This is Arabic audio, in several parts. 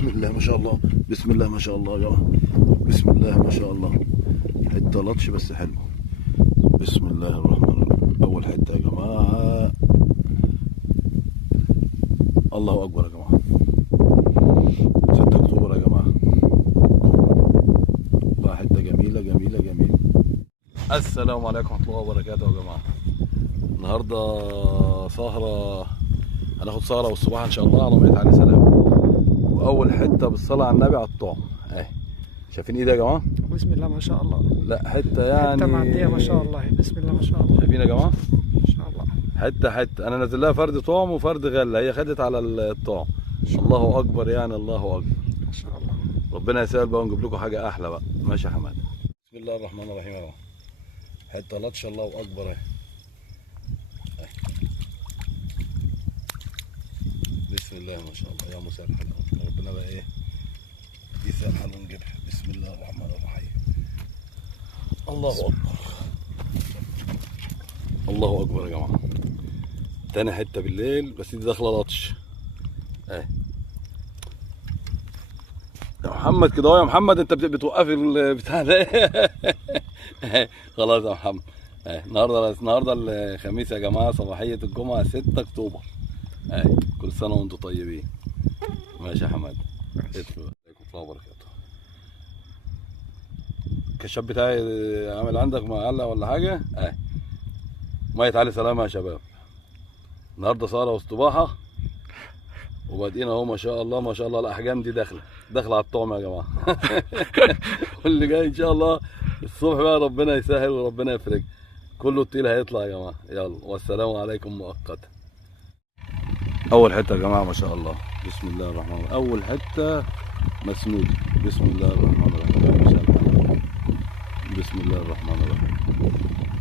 بسم الله ما شاء الله، بسم الله ما شاء الله يا جماعه، بسم الله ما شاء الله. حته لطش بس حلو. بسم الله الرحمن الرحيم. اول حته يا جماعه، الله اكبر يا جماعه. 6 اكتوبر يا جماعه. بقى حته جميله جميله جميله. السلام عليكم ورحمه الله وبركاته يا جماعه. النهارده سهره، هناخد سهره والصباح ان شاء الله على ميت عليه سلام. واول حته بالصلاه على النبي على الطعم اهي. شايفين ايدي يا جماعه؟ بسم الله ما شاء الله. لا حته يعني حته معديه ما شاء الله. بسم الله ما شاء الله. شايفين يا جماعه؟ ما شاء الله. حته انا نازل لها فرد طعم وفرد غله، هي خدت على الطعم. الله اكبر يعني، الله اكبر ما شاء الله. ربنا يسهل بقى ونجيب لكم حاجه احلى بقى. ماشي يا حماده. بسم الله الرحمن الرحيم يا جماعه. حته لطشه الله اكبر اهي. بسم الله ما شاء الله. يا مسهل الحال، ربنا بقى ايه يسهل الحال ونجيبها. بسم الله الرحمن الرحيم. الله اكبر، الله اكبر يا جماعه. تاني حته بالليل بس دي داخله لطش اهي. يا محمد كده اهو، يا محمد انت بتوقفي البتاع ده. خلاص يا محمد. النهارده الخميس يا جماعه، صباحيه الجمعه 6 اكتوبر اهي. كل سنه وانتم طيبين. ماشي يا حماد. عليكم الله وبركاته. الكشاف بتاعي عامل عندك معلق ولا حاجه اهي. ميت علي سلامه يا شباب. النهارده سهره واستباحه وبادئين اهو ما شاء الله ما شاء الله. الاحجام دي داخله على الطعم يا جماعه. واللي جاي ان شاء الله الصبح بقى ربنا يسهل وربنا يفرج. كله التقيل هيطلع يا جماعه. يلا والسلام عليكم مؤقتا. اول حته يا جماعه ما شاء الله. بسم الله الرحمن الرحيم. اول حته مسنود. بسم الله الرحمن الرحيم. بسم الله الرحمن الرحيم.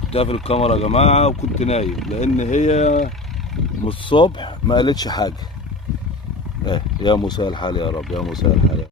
كنت قافل الكاميرا يا جماعه وكنت نايم لان هي من الصبح ما قالتش حاجه. يا مسهل الحال يا رب، يا مسهل الحال.